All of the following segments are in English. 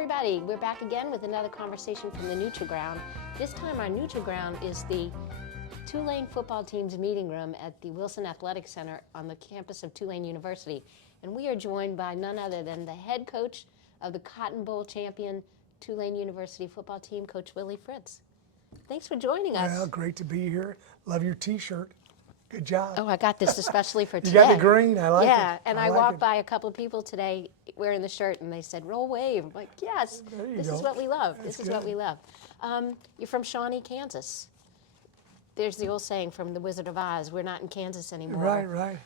everybody. We're back again with another conversation from the Neutral Ground. This time our Neutral Ground is the Tulane football team's meeting room at the Wilson Athletic Center on the campus of Tulane University. And we are joined by none other than the head coach of the Cotton Bowl champion Tulane University football team, Coach Willie Fritz. Thanks for joining us. Well, great to be here. Love your T-shirt. Good job. Oh, I got this especially for today. You got the green. I like it. Yeah, and I like walked it. by a couple of people today wearing the shirt, and they said, "Roll wave." I'm like, yes, this is what we love. This is what we love. You're from Shawnee, Kansas. There's the old saying from The Wizard of Oz, we're not in Kansas anymore. Right.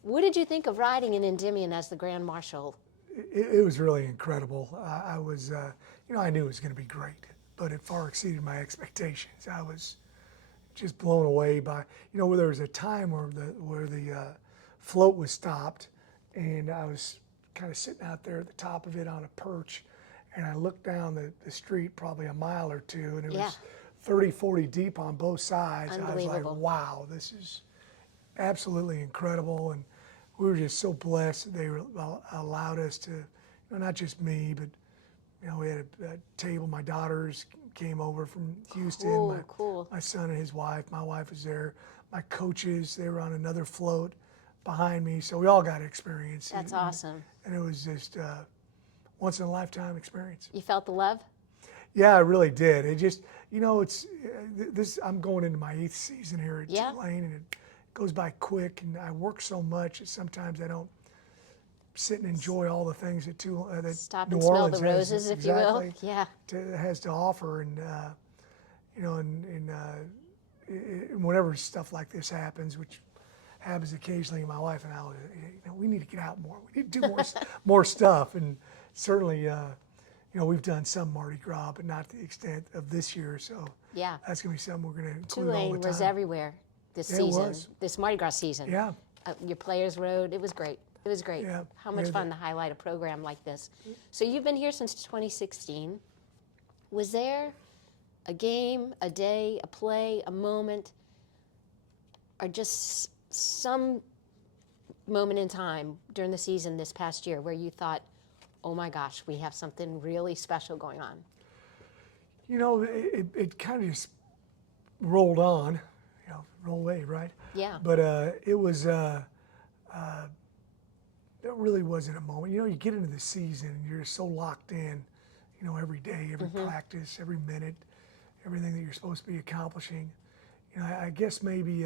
What did you think of riding in Endymion as the Grand Marshal? It was really incredible. I was, I knew it was going to be great, but it far exceeded my expectations. I was just blown away by, where there was a time where the float was stopped, and I was kind of sitting out there at the top of it on a perch, and I looked down the street probably a mile or two, and it was 30, 40 deep on both sides. I was like, wow, this is absolutely incredible, and we were just so blessed that they allowed us to, not just me, but we had a table. My daughters came over from Houston. Cool. My son and his wife. My wife was there. My coaches, they were on another float behind me. So we all got experience. That's awesome. And it was just once in a lifetime experience. You felt the love? Yeah, I really did. It just, it's this. I'm going into my 8th season here at Tulane, and it goes by quick. And I work so much that sometimes I don't sit and enjoy all the things that Stop New and Orleans smell the roses, if you will. Yeah. Has to offer, and whenever stuff like this happens, which happens occasionally, my wife and I, we need to get out more. We need to do more stuff, and certainly, we've done some Mardi Gras, but not to the extent of this year. So that's going to be something we're going to include all the time. Tulane was everywhere this season, this Mardi Gras season. Yeah. Your players rode. It was great. It was great. Yeah. How much fun to highlight a program like this. So you've been here since 2016. Was there a game, a day, a play, a moment, or just some moment in time during the season this past year where you thought, oh my gosh, we have something really special going on? It kind of just rolled on, roll away, right? Yeah. But it was, there really wasn't a moment. You get into the season and you're so locked in, every day, every practice, every minute, everything that you're supposed to be accomplishing. I guess maybe,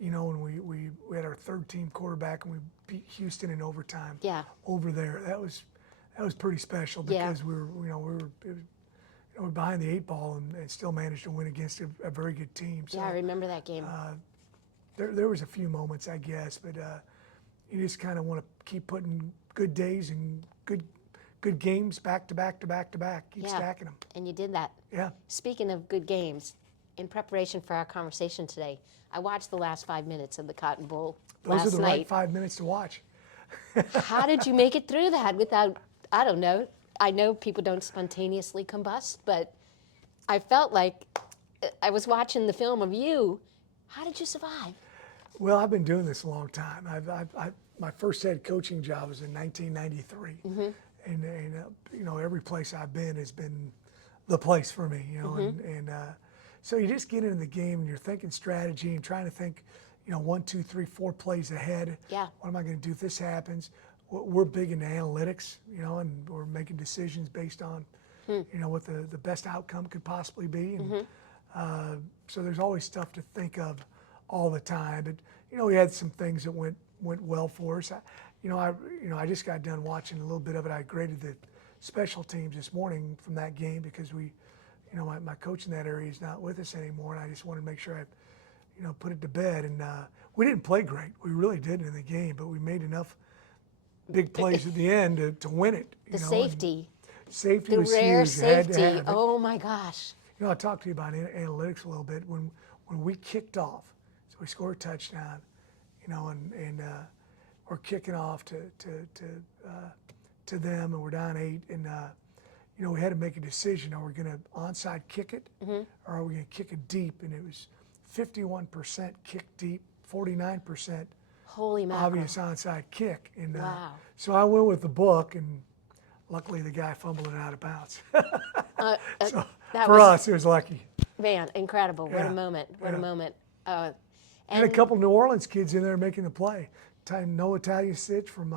when we had our 3rd team quarterback and we beat Houston in overtime. Yeah. Over there, that was pretty special because we were behind the 8 ball and still managed to win against a very good team. So, yeah, I remember that game. There was a few moments, I guess, but you just kind of want to keep putting good days and good games back to back to back to back. Keep stacking them. And you did that. Yeah. Speaking of good games, in preparation for our conversation today, I watched the last 5 minutes of the Cotton Bowl last night. Those are the right 5 minutes to watch. How did you make it through that without, I don't know, I know people don't spontaneously combust, but I felt like I was watching the film of you. How did you survive? Well, I've been doing this a long time. My first head coaching job was in 1993, and every place I've been has been the place for me. So you just get into the game and you're thinking strategy and trying to think, 1, 2, 3, 4 plays ahead. Yeah. What am I going to do if this happens? We're big into analytics, and we're making decisions based on, what the best outcome could possibly be. And so there's always stuff to think of all the time. But we had some things that went well for us. I just got done watching a little bit of it. I graded the special teams this morning from that game because my coach in that area is not with us anymore, and I just wanted to make sure I put it to bed. And we didn't play great. We really didn't in the game, but we made enough big plays at the end to win it. Safety. Safety the was rare huge. Safety. Oh my gosh. I'll talk to you about analytics a little bit. When we kicked off, so we scored a touchdown, and we're kicking off to them, and we're down 8, and we had to make a decision: are we going to onside kick it, or are we going to kick it deep? And it was 51% kick deep, 49% Holy mackerel. obvious onside kick. And wow. so I went with the book, and luckily the guy fumbled it out of bounds. Uh, So that for was, us, it was lucky. man, incredible. What Yeah, a moment. What a yeah. moment. And a couple New Orleans kids in there making the play. Noah Italian-Stitch from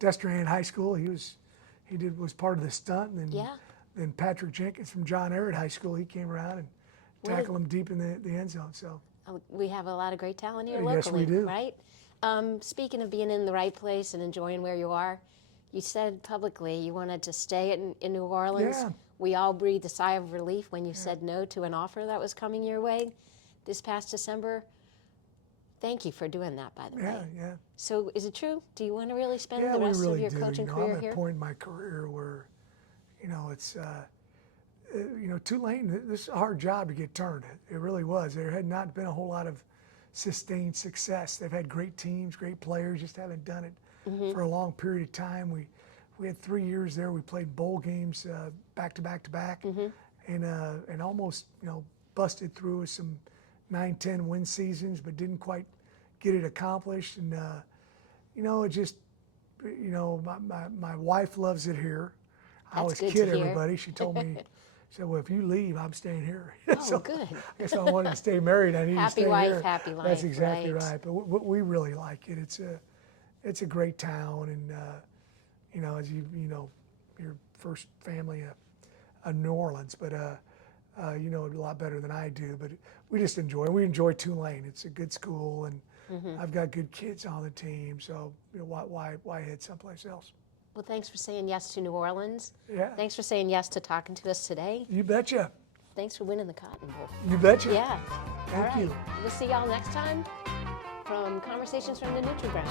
Destrehan High School. He was part of the stunt. And Yeah. then Patrick Jenkins from John Ehret High School. He came around and tackled him deep in the end zone. So we have a lot of great talent here Yes, locally, we do. right? Speaking of being in the right place and enjoying where you are, you said publicly you wanted to stay in New Orleans. Yeah. We all breathed a sigh of relief when you said no to an offer that was coming your way this past December. Thank you for doing that, by the way. yeah. So is it true? Do you want to really spend Yeah, the we rest really of your do. coaching I'm career at here? a point in my career where, it's, Tulane, this is a hard job to get turned. It really was. There had not been a whole lot of sustained success. They've had great teams, great players, just haven't done it for a long period of time. We had 3 years there. We played bowl games back to back to back, and almost busted through with some 9-10 win seasons, but didn't quite get it accomplished. And it just my wife loves it here. I always good kid to hear. everybody. She told me, she said, "Well, if you leave, I'm staying here." Oh, So good. I guess I wanted to stay married. I needed to Happy stay wife, here. happy life. That's exactly right. right. But we really like it. It's a great town, and as your first family of New Orleans, but you know it a lot better than I do. But we just we enjoy Tulane. It's a good school, and I've got good kids on the team. So why head someplace else? Well, thanks for saying yes to New Orleans. Yeah. Thanks for saying yes to talking to us today. You betcha. Thanks for winning the Cotton Bowl. You betcha. Yeah. Thank All right. you. We'll see y'all next time from Conversations from the Neutral Ground.